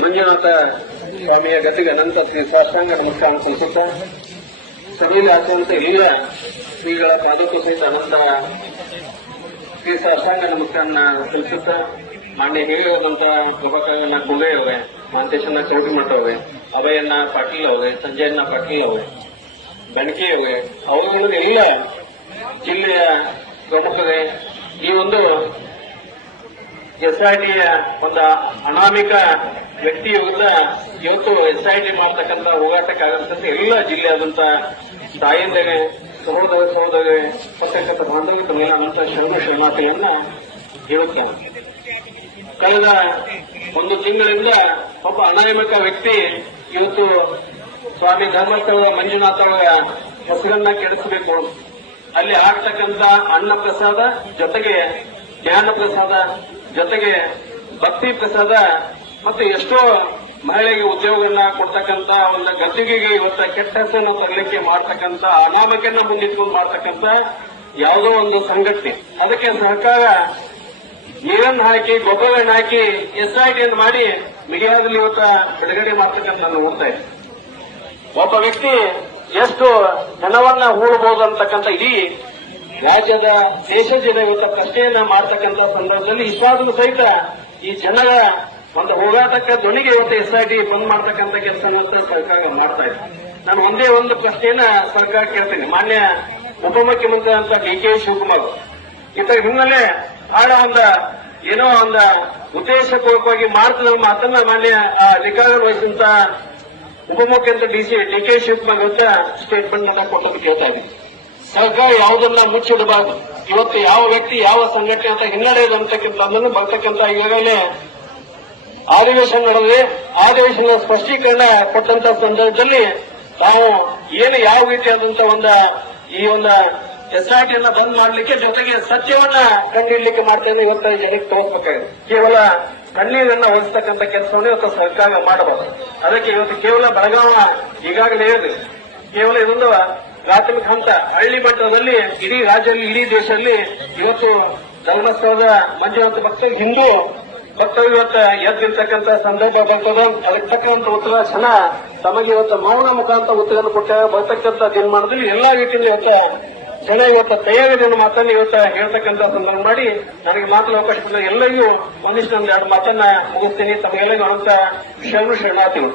ಮಂಜುನಾಥ ಸ್ವಾಮಿಯ ಗತಿಗೆ ಅನಂತ ಶ್ರೀ ಸಾಷ್ಟಾಂಗ ನಮಸ್ಕಾರ ಸಲ್ಲಿಸುತ್ತ ಸಲೀಲಾಗುವಂತೆ ಇಲ್ಲ ಶ್ರೀಗಳ ಪಾದಕ್ಕೂ ಸಹಿತ ಅನಂತ ಶ್ರೀ ಸಾಷ್ಟಾಂಗ ನಮಸ್ಕಾರ ತಿಳಿಸುತ್ತ ಮಾನ್ಯ ಹೇಳುವಂತ ಪ್ರಭಾಕರನ್ನ ಕುಂಬೆ ಅವೆ ಮಹಾಂತೇಶನ ಚೌಟಿ ಮಠ ಅವೆ ಅಭಯನ್ನ ಪಾಟೀಲ್ ಅವೆ ಸಂಜಯನ್ನ ಪಾಟೀಲ್ ಅವೆ ಬೆಣಕಿ ಅವೆ ಅವುಗಳು ಎಲ್ಲ ಜಿಲ್ಲೆಯ ಪ್ರಮುಖರೇ, ಈ ಒಂದು ಎಸ್ಐಟಿಯ ಒಂದು ಅನಾಮಿಕ ವ್ಯಕ್ತಿ ಇವತ್ತು ಎಸ್ಐಟಿ ಮಾಡ್ತಕ್ಕಂಥ ಹೋರಾಟಕ್ಕಾಗಂತ ಎಲ್ಲ ಜಿಲ್ಲೆಯಾದಂತ ತಾಯಿಂದರೆ, ಸಹೋದರ ಸಹೋದರಿ ಪತ್ರಕರ್ತ ಬಾಂಧವ್ಯ ತಮ್ಮೆಲ್ಲ ಅನಂತ ಶರಣ ಶರಣಾರ್ಥಿಗಳನ್ನ ಹೇಳುತ್ತೇನೆ. ಕಳೆದ ಒಂದು ತಿಂಗಳಿಂದ ಒಬ್ಬ ಅನಾಮಿಕ ವ್ಯಕ್ತಿ ಇವತ್ತು ಸ್ವಾಮಿ ಧರ್ಮಸ್ಥಳದ ಮಂಜುನಾಥ ಅವರ ಹೆಸರನ್ನ ಕೆಡಿಸಬೇಕು. ಅಲ್ಲಿ ಆಗ್ತಕ್ಕಂಥ ಅನ್ನ ಪ್ರಸಾದ ಜೊತೆಗೆ ಜ್ಞಾನ ಪ್ರಸಾದ ಜೊತೆಗೆ ಭಕ್ತಿ ಪ್ರಸಾದ ಮತ್ತೆ ಎಷ್ಟೋ ಮಹಿಳೆಗೆ ಉದ್ಯೋಗವನ್ನ ಕೊಡ್ತಕ್ಕಂತ ಒಂದು ಗದ್ದಿಗೆಗೆ ಇವತ್ತ ಕೆಟ್ಟ ಹೆಸರನ್ನು ತರಲಿಕ್ಕೆ ಮಾಡ್ತಕ್ಕಂತ ಅನಾಮಿಕನ್ನ ಮುಂದಿಟ್ಕೊಂಡು ಮಾಡ್ತಕ್ಕಂತ ಯಾವುದೋ ಒಂದು ಸಂಘಟನೆ. ಅದಕ್ಕೆ ಸರ್ಕಾರ ನೀರನ್ನು ಹಾಕಿ, ಗೊಬ್ಬರವನ್ನು ಹಾಕಿ ಎಸ್ಐಟಿಯನ್ನು ಮಾಡಿ ಮೀಡಿಯಾದಲ್ಲಿ ಇವತ್ತ ಬಿಡುಗಡೆ ಮಾಡ್ತಕ್ಕಂಥ ನೋಡ್ತಾ ಇದೆ ಒಬ್ಬ ವ್ಯಕ್ತಿ ಎಷ್ಟು ಜನವನ್ನ ಹೂಡಬಹುದು ಅಂತಕ್ಕಂಥ ಇಡೀ ರಾಜ್ಯದ ದೇಶ ಜನ ಇವತ್ತು ಪ್ರಶ್ನೆಯನ್ನ ಮಾಡ್ತಕ್ಕಂಥ ಸಂದರ್ಭದಲ್ಲಿ ಇಷ್ಟಾದ್ರೂ ಸಹಿತ ಈ ಜನರ ಒಂದು ಹೋರಾಟಕ್ಕೆ ಧ್ವನಿಗೆ ಇವತ್ತು ಎಸ್ಐಟಿ ಬಂದ್ ಮಾಡ್ತಕ್ಕಂಥ ಕೆಲಸ ಸರ್ಕಾರ ಮಾಡ್ತಾ ಇದೆ. ನಾನು ಒಂದೇ ಒಂದು ಪ್ರಶ್ನೆಯನ್ನ ಸರ್ಕಾರ ಕೇಳ್ತೀನಿ. ಮಾನ್ಯ ಉಪಮುಖ್ಯಮಂತ್ರಿ ಅಂತ ಡಿ ಕೆ ಶಿವಕುಮಾರ್ ಇತರ ಹಿನ್ನೆಲೆ ಬಹಳ ಒಂದು ಏನೋ ಒಂದು ಉದ್ದೇಶಪೂರ್ವಕವಾಗಿ ಮಾಡ್ತದ ಮಾತನ್ನ ಮಾನ್ಯ ಅಧಿಕಾರ ವಹಿಸಿದಂತ ಉಪಮುಖ್ಯಮಂತ್ರಿ D C, D K Shivakumar ಅಂತ ಸ್ಟೇಟ್ಮೆಂಟ್ ಅನ್ನ ಕೊಟ್ಟದ್ದು ಕೇಳ್ತಾ ಇದ್ದೀನಿ. ಸರ್ಕಾರ ಯಾವುದನ್ನ ಮುಚ್ಚಿಡಬಾರದು. ಇವತ್ತು ಯಾವ ವ್ಯಕ್ತಿ ಯಾವ ಸಂಘಟನೆ ಅಂತ ಹಿನ್ನಡೆ ಇದೆ ಅಂತಕ್ಕಂಥ ಅದನ್ನು ಬರ್ತಕ್ಕಂಥ ಈಗಾಗಲೇ ಅಧಿವೇಶನ ನಡೆದಿದೆ. ಅಧಿವೇಶನದ ಸ್ಪಷ್ಟೀಕರಣ ಕೊಟ್ಟಂತ ಸಂದರ್ಭದಲ್ಲಿ ನಾವು ಏನು ಯಾವ ರೀತಿಯಾದಂತ ಒಂದು ಈ ಒಂದು ಎಸ್ಆರ್ಟಿಯನ್ನ ಬಂದ್ ಮಾಡಲಿಕ್ಕೆ ಜೊತೆಗೆ ಸತ್ಯವನ್ನ ಕಂಡಿಡಲಿಕ್ಕೆ ಮಾಡ್ತೇನೆ ಇವತ್ತು ಜನಕ್ಕೆ ತೋರಿಸಬೇಕಾಗಿದೆ. ಕೇವಲ ಕಣ್ಣೀರನ್ನ ಒರೆಸ್ತಕ್ಕಂಥ ಕೆಲಸವನ್ನು ಇವತ್ತು ಸರ್ಕಾರ ಮಾಡಬಹುದು ಅದಕ್ಕೆ ಇವತ್ತು ಕೇವಲ ಬೆಳಗಾವ ಈಗಾಗಲೇ ಹೇಳಿದೆ. ಕೇವಲ ಇದೊಂದು ಪ್ರಾಥಮಿಕ ಹಂತ ಹಳ್ಳಿ ಮಟ್ಟದಲ್ಲಿ, ಇಡೀ ರಾಜ್ಯದಲ್ಲಿ, ಇಡೀ ದೇಶದಲ್ಲಿ ಇವತ್ತು ಧರ್ಮಸ್ಥಳದ ಮಂಜುನಾಥ ಭಕ್ತರು ಹಿಂದೂ ಭಕ್ತರು ಇವತ್ತು ಎದ್ದಿರ್ತಕ್ಕಂಥ ಸಂದರ್ಭ ಬರ್ತದ ಅದಕ್ಕೆ ತಕ್ಕಂತ ಉತ್ತರ ಜನ ತಮಗೆ ಇವತ್ತು ಮೌನ ಮುಖಾಂತರ ಉತ್ತರವನ್ನು ಕೊಟ್ಟ ಬರ್ತಕ್ಕಂಥ ದಿನಮಾನದಲ್ಲಿ ಎಲ್ಲಾ ರೀತಿಯಿಂದ ಇವತ್ತು ಜನ ಇವತ್ತು ತಯಾರಿಯನ್ನು ಮಾತನ್ನು ಇವತ್ತು ಹೇಳ್ತಕ್ಕಂಥ ಸಂದರ್ಭ ಮಾಡಿ, ನನಗೆ ಮಾತ್ರ ಅವಕಾಶ ಎಲ್ಲರಿಗೂ ಒಂದು ಎರಡು ಮಾತನ್ನ ಮುಗಿಸ್ತೀನಿ. ತಮಗೆಲ್ಲರಿಗೂ ಅಂತ ಶರಣು ಶರಣಾರ್ಥಿಗಳು.